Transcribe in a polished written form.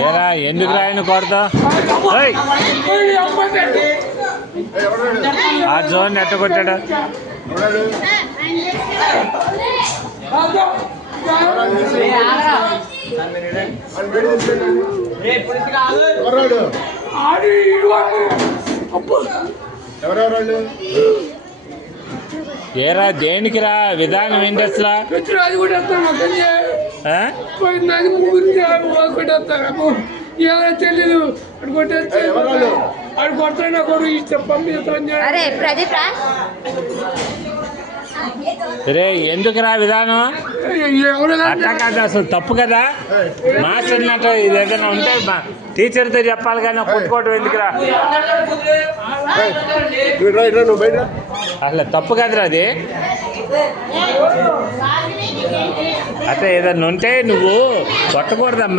ఏరా ఎందుకు రాయను కొడతా ఆ జోన్ ఎట్ట కొట్టాడు ఏరా దేనికి రా విధానం ఏంటి అసలు తెలీదు అడు కొడతా కొడు అరే ప్రదీప్ రా రే ఎందుకు రా విధానం అట్లా కాదు అసలు తప్పు కదా మాస్టర్ అన్నట్టు ఇది ఏదైనా ఉంటే టీచర్తో చెప్పాలి కానీ కొట్టుకోవడం ఎందుకురా అసలు తప్పు కదరా అది అట్లా ఏదైనా ఉంటే నువ్వు కొట్టకూడదమ్మా